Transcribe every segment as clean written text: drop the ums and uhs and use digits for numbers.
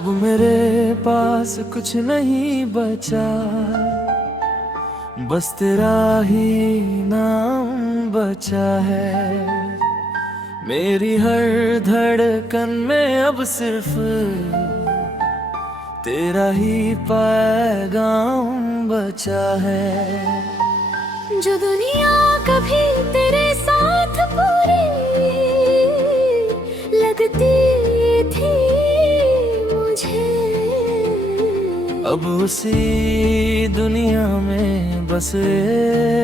अब मेरे पास कुछ नहीं बचा, बस तेरा ही नाम बचा है। मेरी हर धड़कन में अब सिर्फ तेरा ही पैगाम बचा है। जो दुनिया कभी तेरे साथ पूरी लगती थी मुझे, अब उसी दुनिया में बस एक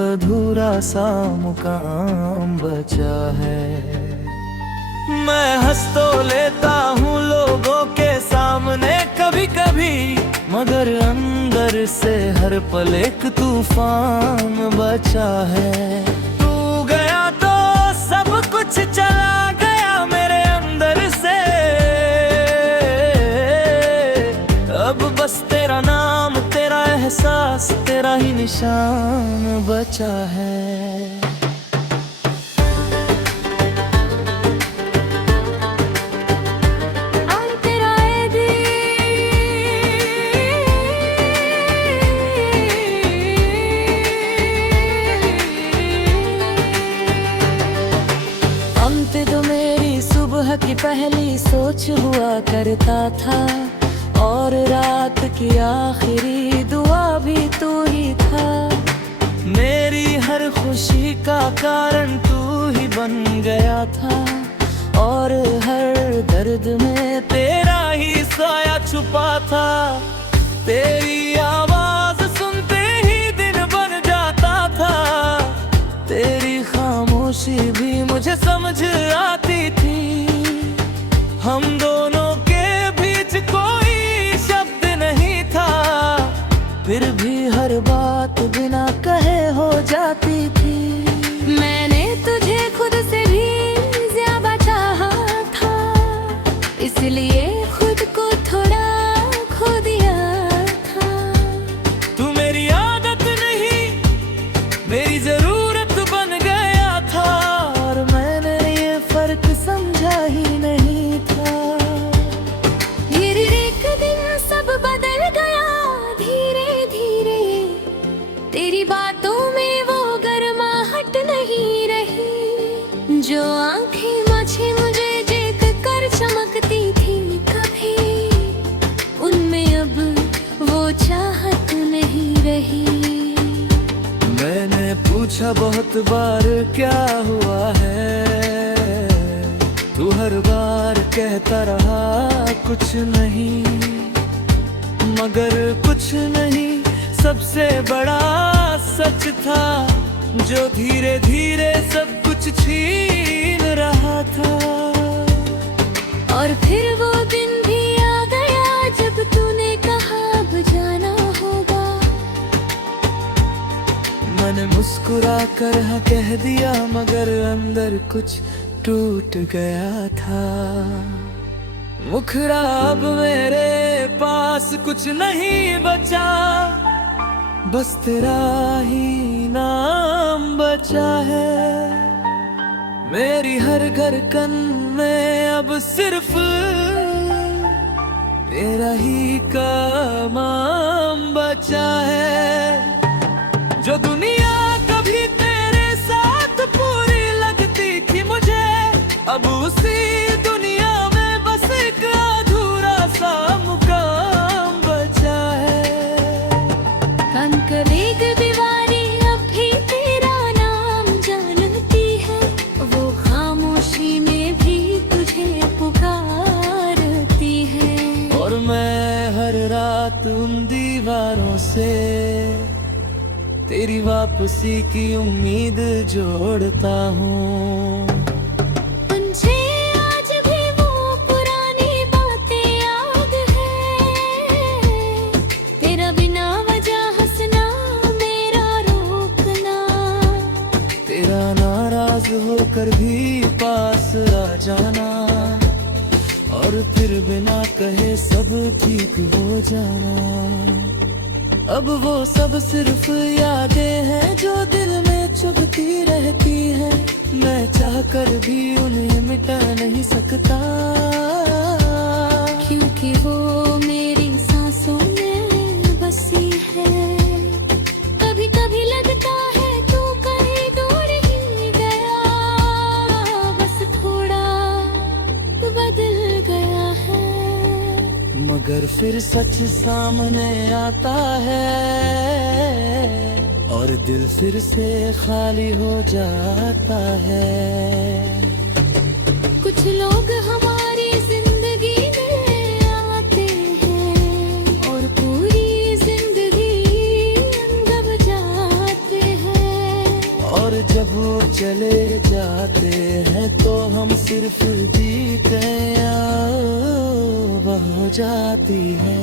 अधूरा सा मुकाम बचा है। मैं हंस तो लेता हूँ लोगों के सामने कभी कभी, मगर अंदर से हर पल एक तूफान बचा है। तू गया तो सब कुछ चला गया मेरे अंदर से, अब बस तेरा नाम, तेरा एहसास, तेरा ही निशान बचा है। तो मेरी सुबह की पहली सोच हुआ करता था, और रात की आखिरी दुआ भी तू ही था। मेरी हर खुशी का कारण तू ही बन गया था, और हर दर्द में तेरा ही साया छुपा था। तेरी आवाज सुनते ही दिन बन जाता था, तेरी खामोशी भी मुझे समझ आती थी। हम दोनों के बीच कोई शब्द नहीं था, फिर भी हर बात बिना कहे हो जाती थी। मैंने तुझे खुद से भी ज्यादा चाहा था, इसलिए खुद को थोड़ा खो दिया था। तू मेरी आदत नहीं, मेरी जरूरत बन गया था, और मैंने ये फर्क समझा ही नहीं था। फिर एक दिन सब बदल गया धीरे धीरे, तेरी बातों में वो गर्माहट नहीं रही। जो आंखें मुझे देख कर चमकती थी कभी, उनमें अब वो चाहत नहीं रही। मैंने पूछा बहुत बार क्या हुआ है, तू हर बार कहता रहा कुछ नहीं, मगर कुछ नहीं सबसे बड़ा सच था, जो धीरे धीरे सब कुछ छीन रहा था। और फिर वो दिन भी आ गया जब तूने कहा अब जाना होगा। मैंने मुस्कुरा कर हाँ कह दिया, मगर अंदर कुछ टूट गया था। मुखरा अब मेरे पास कुछ नहीं बचा, बस तेरा ही नाम बचा है। मेरी हर धड़कन में अब सिर्फ तेरा ही काम बचा है। जो दुनिया कभी तेरे साथ पूरी लगती थी मुझे, अब उसी दुनिया में बस एक अधूरा सा मुकाम बचा है। कंकरेग दीवारी अब भी तेरा नाम जानती है, वो खामोशी में भी तुझे पुकारती है। और मैं हर रात उन दीवारों से तेरी वापसी की उम्मीद जोड़ता हूँ। मुझे आज भी वो पुरानी बातें याद है, तेरा बिना वजह हंसना, मेरा रोकना, तेरा नाराज होकर भी पास आ जाना, और फिर बिना कहे सब ठीक हो जाना। अब वो सब सिर्फ यादें हैं जो दिल में चुभती रहती हैं, मैं चाहकर भी उन्हें मिटा नहीं सकता। क्योंकि वो मेरी सांसों में बसी है। कभी कभी लगता है तू कहीं दूर ही गया, बस थोड़ा तू बदल गया है। मगर फिर सच सामने आता है और दिल फिर से खाली हो जाता है। कुछ लोग हमारी जिंदगी में आते हैं और पूरी जिंदगी दब जाते हैं। और जब वो चले जाते हैं तो हम सिर्फ जीते हो जाती है।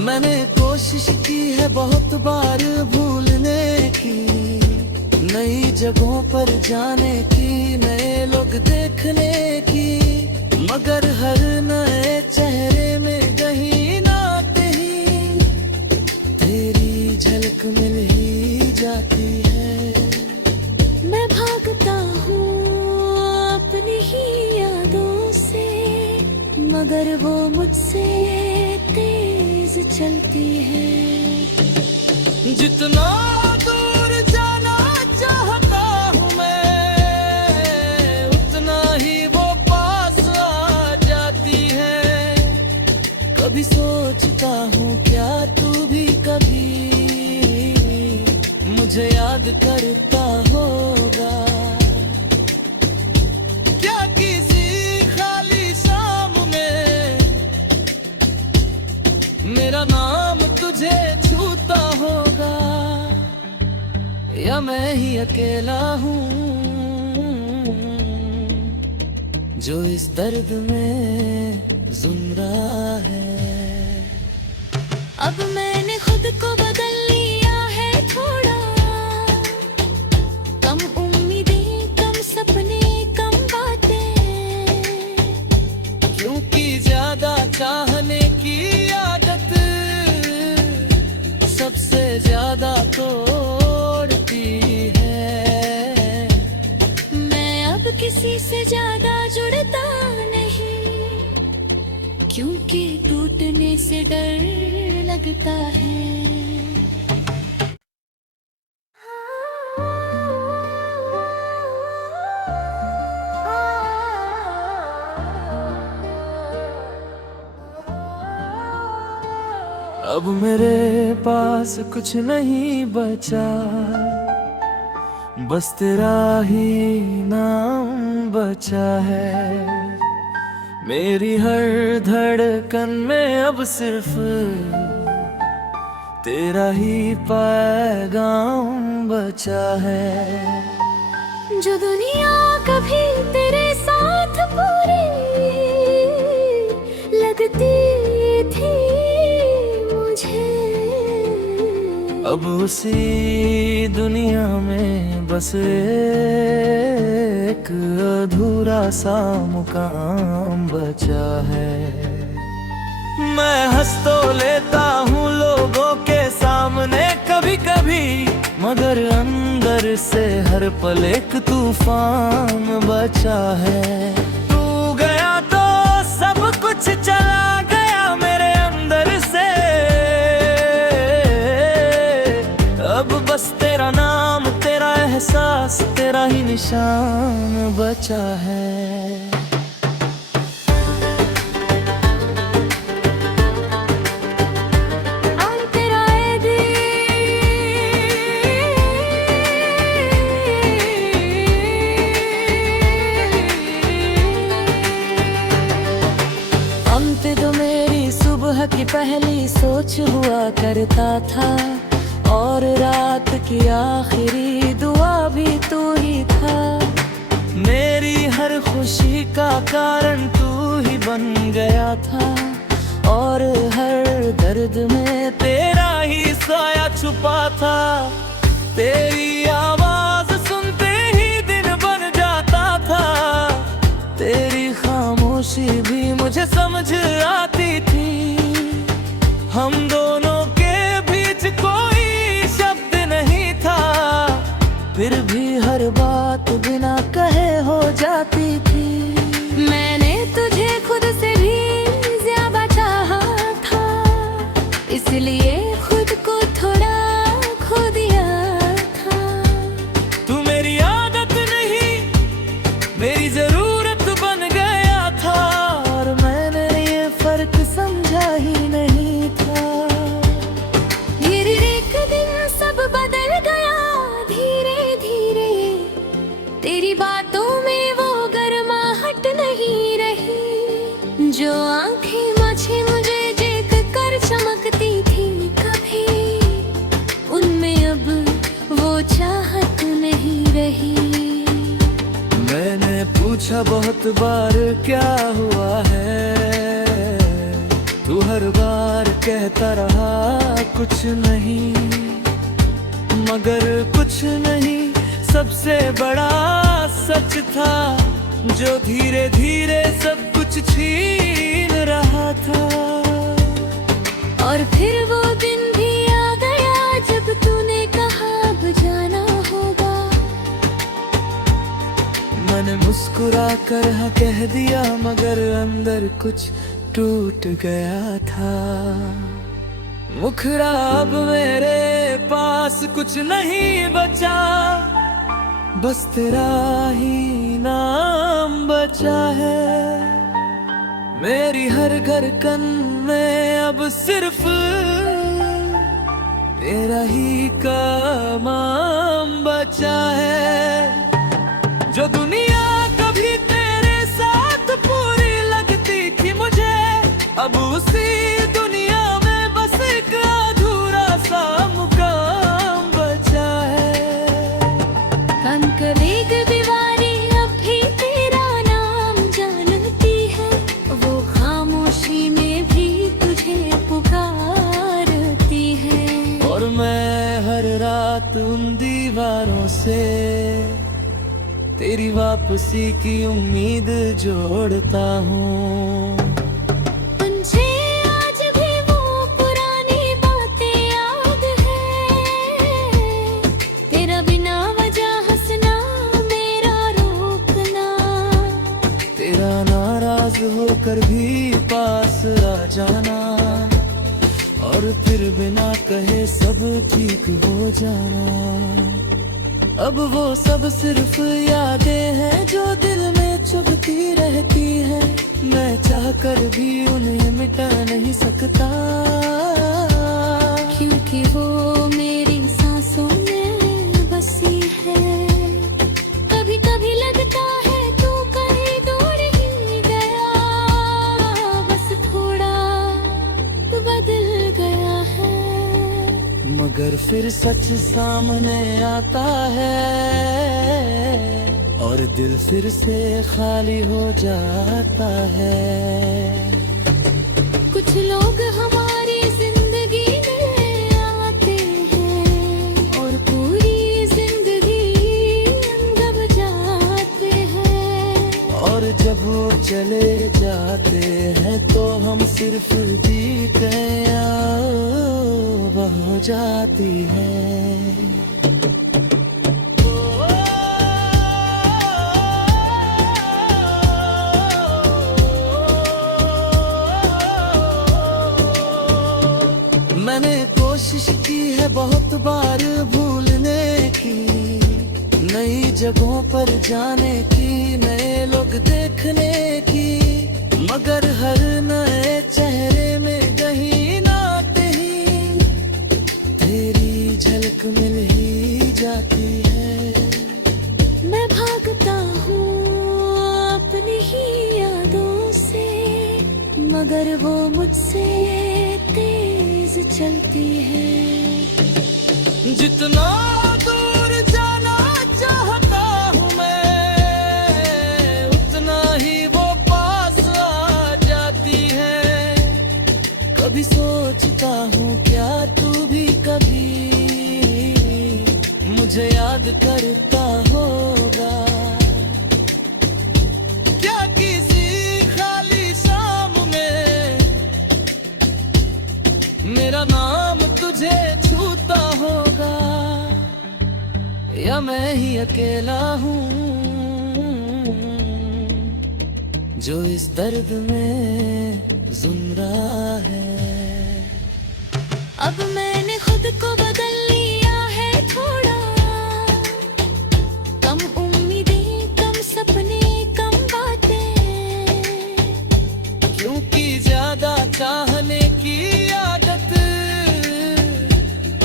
मैंने कोशिश की है बहुत बार भूलने की, नई जगहों पर जाने की, नए लोग देखने की, मगर हर नए चेहरे में कहीं ना कहीं तेरी झलक मिल ही जाती है। मैं भागता हूँ अपनी ही यादों से, मगर वो मुझसे तेज चलती है। जितना दूर जाना चाहता हूँ मैं, उतना ही वो पास आ जाती है। कभी सोचता हूँ क्या तू भी कभी मुझे याद करता होगा, क्या किसी खाली शाम में मेरा नाम तुझे छूता होगा, या मैं ही अकेला हूँ जो इस दर्द में ज़ुम रहा है। अब मैंने खुद को बदल लिया है थोड़ा, कम उम्मीदें, कम सपने, कम बातें, क्योंकि ज्यादा चाहने की आदत सबसे ज्यादा तोड़ती है। मैं अब किसी से ज्यादा जुड़ता नहीं, क्योंकि टूटने से डर लगता है। अब मेरे पास कुछ नहीं बचा, बस तेरा ही नाम बचा है। मेरी हर धड़कन में अब सिर्फ तेरा ही पैगाम बचा है। जो दुनिया कभी तेरे साथ पूरी लगती थी मुझे, अब उसी दुनिया में बस एक अधूरा सा मुकाम बचा है। मैं हंस तो लेता हूँ लोगों के सामने कभी कभी, मगर अंदर से हर पल एक तूफान बचा है। तू गया तो सब कुछ चला गया मेरे अंदर से, अब बस तेरा नाम, तेरा एहसास, तेरा ही निशान बचा है। तो मेरी सुबह की पहली सोच हुआ करता था, और रात की आखिरी दुआ भी तू ही था। मेरी हर खुशी का कारण तू ही बन गया था, और हर दर्द में तेरा ही साया छुपा था। तेरी आवाज सुनते ही दिन बन जाता था, तेरी खामोशी भी मुझे समझ आती थी। हम दोनों के फिर भी हर बात बिना कहे हो जाती थी। मैंने तुझे खुद से भी ज्यादा चाहा था, इसलिए खुद को थोड़ा खो दिया था। तू मेरी आदत नहीं, मेरी जरूरत बन गया था, और मैंने ये फर्क समझा ही नहीं था। फिर एक दिन सब बदल गया धीरे धीरे, तेरी बातों में वो गर्माहट नहीं रही। जो आंखें मुझे देख कर चमकती थी कभी, उनमें अब वो चाहत नहीं रही। मैंने पूछा बहुत बार क्या हुआ है, तू हर बार कहता रहा कुछ नहीं, मगर कुछ नहीं सबसे बड़ा सच था, जो धीरे धीरे सब कुछ छीन रहा था। और फिर वो दिन भी आ गया जब तूने कहा अब जाना होगा। मैंने मुस्कुरा कर हाँ कह दिया, मगर अंदर कुछ टूट गया था। मुखड़ा अब मेरे पास कुछ नहीं बचा, बस तेरा ही नाम बचा है। मेरी हर धड़कन में अब सिर्फ तेरा ही काम बचा है। जो दुनिया कभी तेरे साथ पूरी लगती थी मुझे, अब उसी दुनिया में बस एक अधूरा सा मुकाम बचा है। कंकरेग दीवारें अब भी तेरा नाम जानती है, वो खामोशी में भी तुझे पुकारती है। और मैं हर रात उन दीवारों से तेरी वापसी की उम्मीद जोड़ता हूँ। मुझे आज भी वो पुरानी बातें याद है, तेरा बिना वजह हंसना, मेरा रोकना, तेरा नाराज होकर भी पास आ जाना, और फिर बिना कहे सब ठीक हो जाना। अब वो सब सिर्फ यादें हैं जो दिल में चुभती रहती हैं, मैं चाहकर भी उन्हें मिटा नहीं सकता, क्योंकि वो मेरी सांसों में बसी है। कभी कभी लगता है तू कहीं दूर ही गया, बस थोड़ा तू बदल गया है। मगर फिर सच सामने आता है, और दिल फिर से खाली हो जाता है। कुछ लोग हमारी जिंदगी में आते हैं, और पूरी जिंदगी दब जाते हैं। और जब वो चले जाते हैं तो हम सिर्फ जीते हो जाती है। मैंने कोशिश की है बहुत बार भूलने की, नई जगहों पर जाने की, नए लोग देखने की, मगर हर नए चेहरे में कहीं ना कहीं तेरी झलक मिल ही जाती है। मैं भागता हूँ अपनी ही यादों से, मगर वो मुझसे तेज चलती है। जितना दूर जाना चाहता हूँ मैं, उतना ही वो पास आ जाती है। कभी सोचता हूँ क्या तू भी कभी मुझे याद करता होगा, क्या किसी खाली शाम में मेरा नाम तुझे छूता होगा। या मैं ही अकेला हूँ जो इस दर्द में जुमरा है। अब मैंने खुद को बदल लिया है थोड़ा, कम उम्मीदें, कम सपने, कम बातें, क्योंकि ज्यादा चाहने की आदत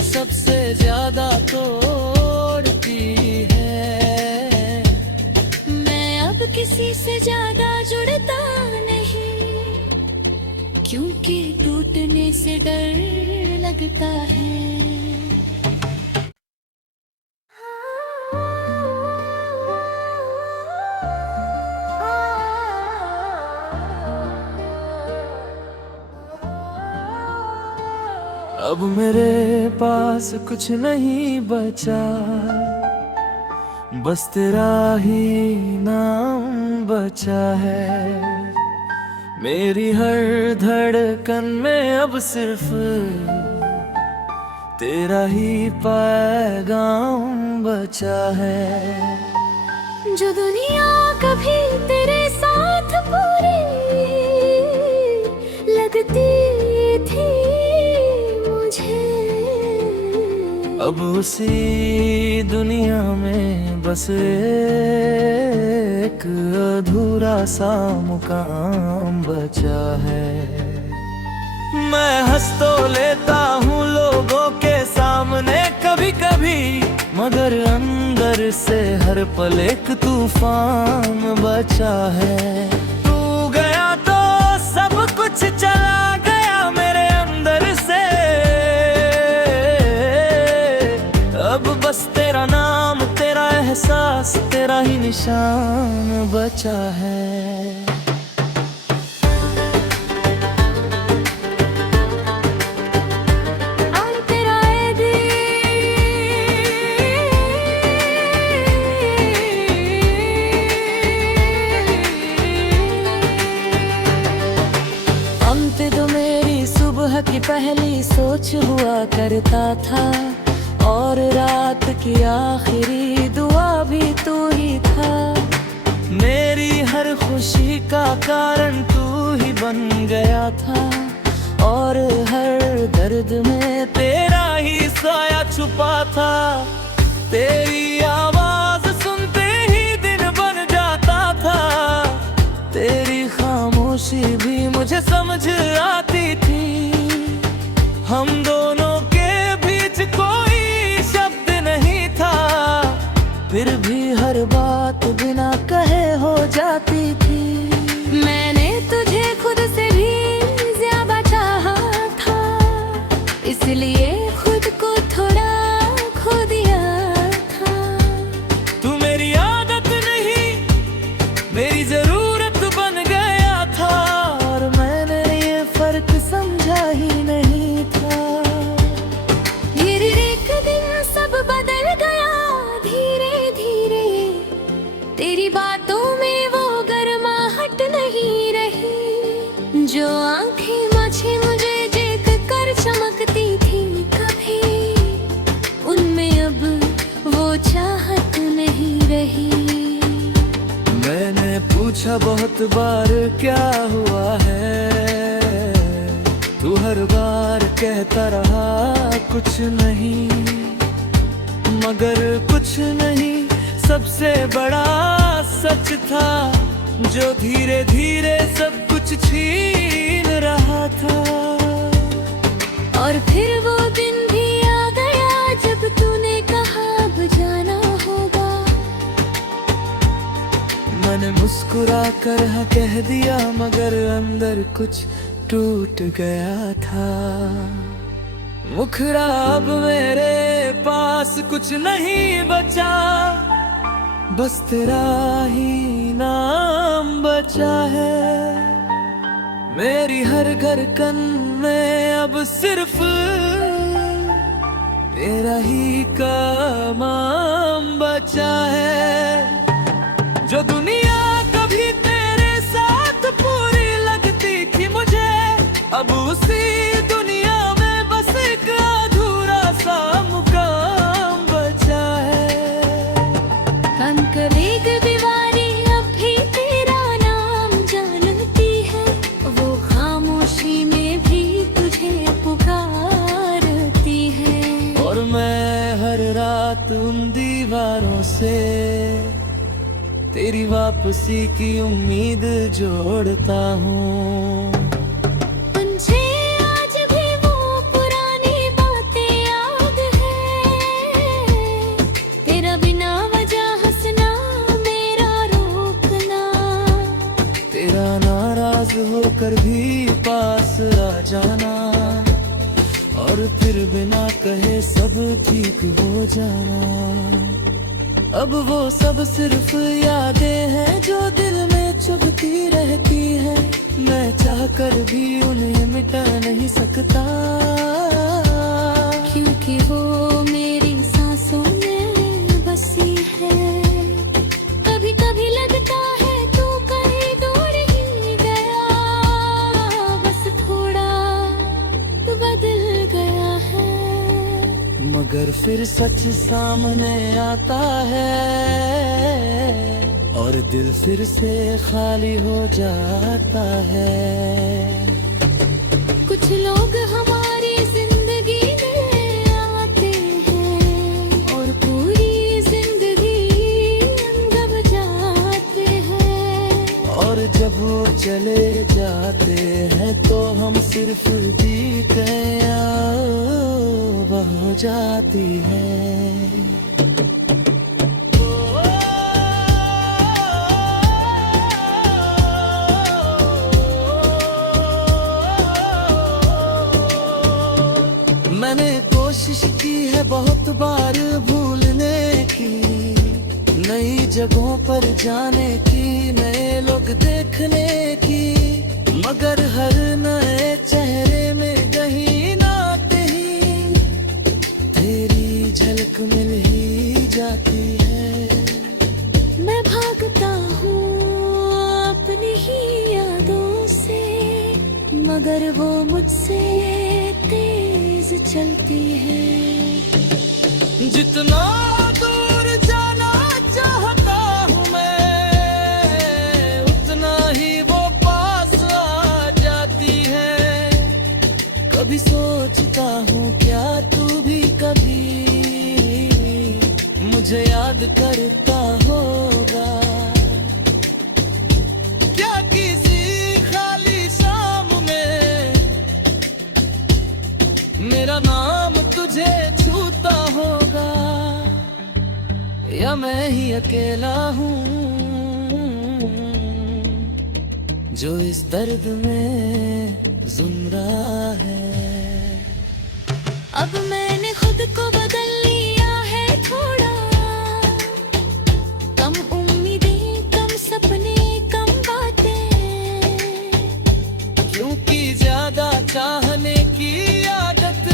सबसे ज्यादा तोड़ती है। मैं अब किसी से ज्यादा जुड़ता नहीं, क्योंकि टूटने से डर लगता है। अब मेरे पास कुछ नहीं बचा, बस तेरा ही नाम बचा है। मेरी हर धड़कन में अब सिर्फ तेरा ही पैगाम बचा है। जो दुनिया कभी तेरे साथ पूरी लगती थी मुझे, अब उसी दुनिया में बस एक अधूरा सा मुकाम बचा है। मैं हंस तो लेता हूँ लोगों के सामने कभी कभी, मगर अंदर से हर पल एक तूफान बचा है। तू गया तो सब कुछ चला गया मेरे अंदर से, अब बस तेरा नाम, तेरा एहसास, तेरा ही निशान बचा है। तो मेरी सुबह की पहली सोच हुआ करता था, और रात की आखिरी दुआ भी तू ही था। मेरी हर खुशी का कारण तू ही बन गया था, और हर दर्द में तेरा ही साया छुपा था। तेरी आवाज सुनते ही दिन बन जाता था, तेरी खामोशी भी मुझे समझ आती थी। हम दोनों के बीच कोई शब्द नहीं था, फिर भी हर बात बिना कहे हो जाती थी। मैंने तुझे खुद से भी ज्यादा चाहा था, इसलिए खुद को थोड़ा खो दिया था। तू मेरी आदत नहीं, मेरी जरूरत बन गया था, और मैंने ये फर्क समझा ही नहीं था। फिर एक दिन सब बदल गया धीरे धीरे, तेरी बातों में वो गर्माहट नहीं रही। जो आंखें मुझे देख कर चमकती थी कभी, उनमें अब वो चाहत नहीं रही। मैंने पूछा बहुत बार क्या हुआ है, तू हर बार कहता रहा कुछ नहीं, मगर कुछ नहीं सबसे बड़ा सच था, जो धीरे धीरे सब कुछ छीन रहा था। और फिर वो दिन भी आ गया जब तूने कहा अब जाना होगा। मैंने मुस्कुरा कर हाँ कह दिया, मगर अंदर कुछ टूट गया था। मुखरा अब मेरे पास कुछ नहीं बचा, बस तेरा ही नाम बचा है। मेरी हर धड़कन में अब सिर्फ तेरा ही काम बचा है। जो दुनिया कभी तेरे साथ पूरी लगती थी मुझे, अब उसी दुनिया में बस एक अधूरा सा मुकाम बचा है। हर रात उन दीवारों से तेरी वापसी की उम्मीद जोड़ता हूँ। मुझे आज भी वो पुरानी बातें याद है, तेरा बिना वजह हंसना मेरा रोकना, तेरा नाराज होकर भी पास आ जाना, और फिर बिना कहे सब ठीक हो जाना। अब वो सब सिर्फ यादें हैं जो दिल में चुभती रहती है, मैं चाहकर भी उन्हें मिटा नहीं सकता, क्योंकि वो मेरी सांसों में बसी है। कभी कभी लगता है तू कहीं दूर ही गया, बस थोड़ा तू बदल गया है, मगर फिर सच सामने आता है और दिल फिर से खाली हो जाता है। कुछ लोग हमारी जिंदगी में आते हैं और पूरी जिंदगी दब जाते हैं, और जब वो चले जाते हैं तो हम सिर्फ जीते हो जाती है। मैंने कोशिश की है बहुत बार भूलने की, नई जगहों पर जाने की, नए लोग देखने की, मगर हर नए चेहरे में कहीं ना कहीं तेरी झलक मिल ही जाती है। मैं भागता हूँ अपनी ही यादों से, मगर वो मुझसे तेज चलती है। जितना दूर जाना चाहता हूँ मैं, उतना ही वो पास आ जाती है। कभी सोचता हूँ क्या तू भी कभी मुझे याद करता होगा, क्या किसी खाली शाम में मेरा नाम तुझे छूता होगा, या मैं ही अकेला हूँ जो इस दर्द में जुमरा है। अब मैंने खुद को बदल लिया है थोड़ा, कम उम्मीदें, कम सपने, कम बातें, क्योंकि ज्यादा चाहने की आदत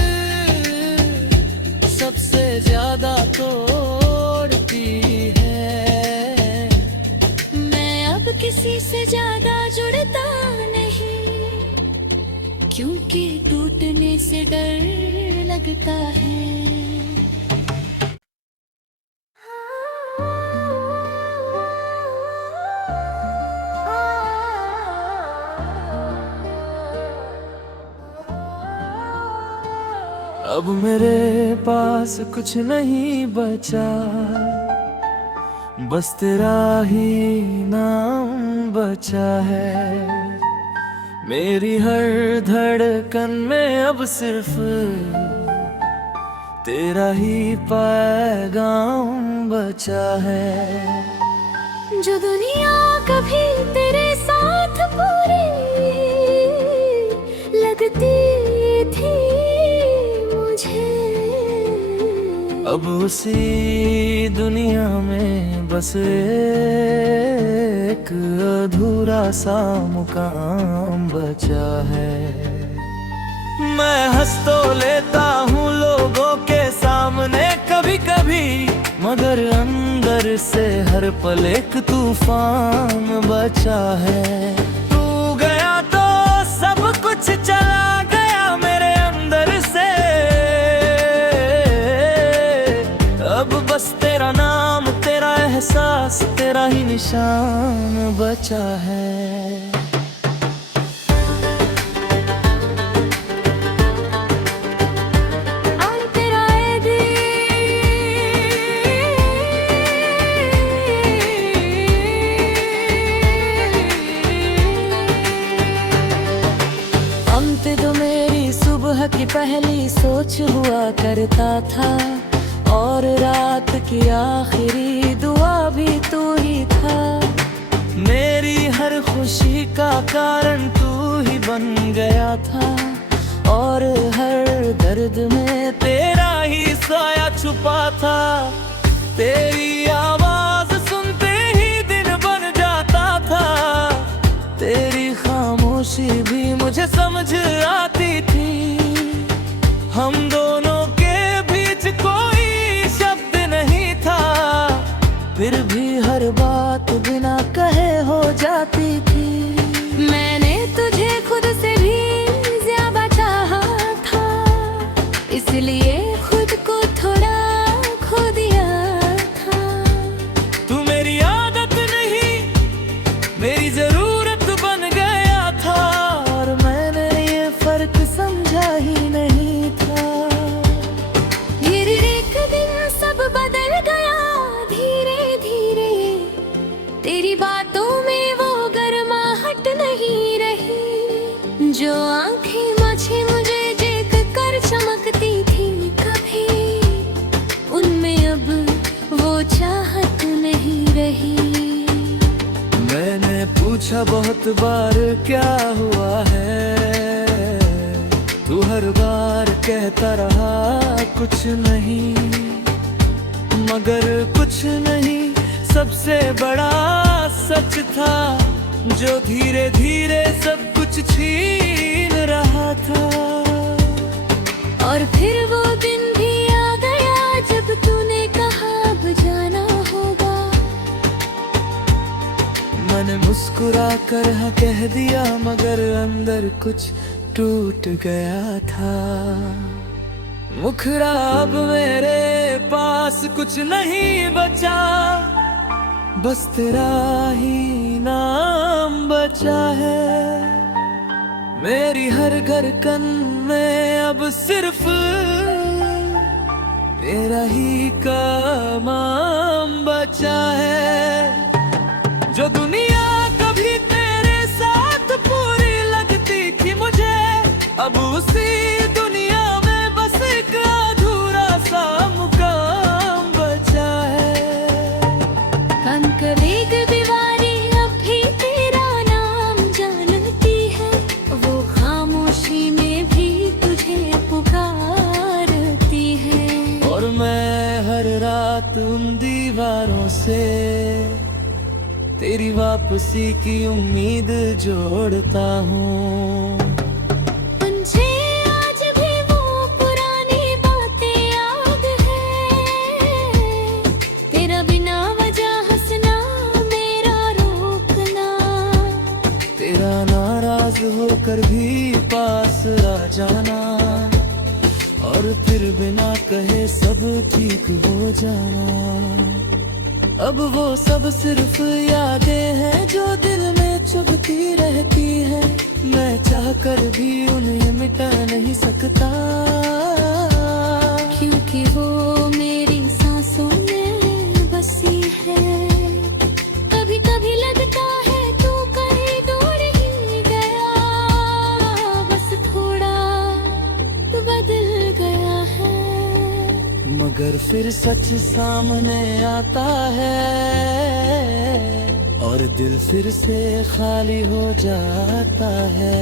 सबसे ज्यादा तोड़ती है। मैं अब किसी से ज्यादा जुड़ता नहीं, क्योंकि टूटने से डर लगता है। अब मेरे पास कुछ नहीं बचा, बस तेरा ही नाम बचा है। मेरी हर धड़कन में अब सिर्फ तेरा ही पैगाम बचा है। जो दुनिया कभी तेरे साथ पूरी लगती थी मुझे, अब उसी दुनिया में बस एक अधूरा सा मुकाम बचा है। मैं हंस तो लेता हूँ लोगों के सामने कभी कभी, मगर अंदर से हर पल एक तूफान बचा है। तू गया तो सब कुछ चला गया मेरे अंदर से, अब बस तेरा नाम, तेरा एहसास, तेरा ही निशान बचा है। तेरा ए दिल सच हुआ करता था, और रात की आखिरी दुआ भी तू ही था। मेरी हर खुशी का कारण तू ही बन गया था, और हर दर्द में तेरा ही साया छुपा था। तेरी आवाज सुनते ही दिन बन जाता था, तेरी खामोशी भी मुझे समझ आती थी। हम दोनों के बीच कोई शब्द नहीं था, फिर भी हर बात बिना कहे हो जाती थी। मैंने तुझे खुद से भी ज्यादा चाहा था, इसलिए खुद को थोड़ा खो दिया था। तू मेरी आदत नहीं, मेरी जरूरत बन गया था, और मैंने ये फर्क समझा ही नहीं था। फिर एक दिन सब बदल गया धीरे धीरे, तेरी बातों में वो गर्माहट नहीं रही। जो आंखें मुझे देख कर चमकती थी कभी, उनमें अब वो चाहत नहीं रही। मैंने पूछा बहुत बार क्या हुआ है, तू हर बार कहता रहा कुछ नहीं, मगर कुछ नहीं सबसे बड़ा सच था, जो धीरे धीरे सब कुछ छीन रहा था। और फिर वो दिन भी आ गया जब तूने कहा अब जाना होगा। मैंने मुस्कुरा कर हाँ कह दिया, मगर अंदर कुछ टूट गया था। मुखरा अब मेरे पास कुछ नहीं बचा, बस तेरा ही नाम बचा है। मेरी हर धड़कन में अब सिर्फ तेरा ही काम बचा है। जो दुनिया कभी तेरे साथ पूरी लगती थी मुझे, अब उसी दुनिया में बस एक अधूरा सा मुकाम बचा है। कंकर एक दीवारी अब भी तेरा नाम जानती है, वो खामोशी में भी तुझे पुकारती है। और मैं हर रात उन दीवारों से तेरी वापसी की उम्मीद जोड़ता हूँ। मुझे आज भी वो पुरानी बातें याद है, तेरा बिना वजह हंसना मेरा रोकना, तेरा नाराज होकर भी पास आ जाना, और फिर बिना कहे सब ठीक हो जाना। अब वो सब सिर्फ यादें हैं जो दिल में चुभती रहती हैं, मैं चाहकर भी उन्हें मिटा नहीं सकता, क्योंकि वो मेरी सांसों में बसी है। कभी कभी लगता है तू कहीं दूर ही गया, बस थोड़ा तू बदल गया है। मगर फिर सच सामने आता है, और दिल फिर से खाली हो जाता है।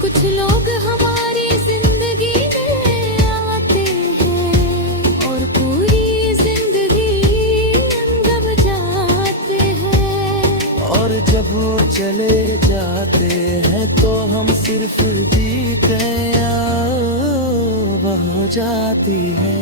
कुछ लोग हमारी जिंदगी में आते हैं, और पूरी जिंदगी दब जाते हैं। और जब वो चले जाते हैं तो हम सिर्फ जीते या बह जाती है।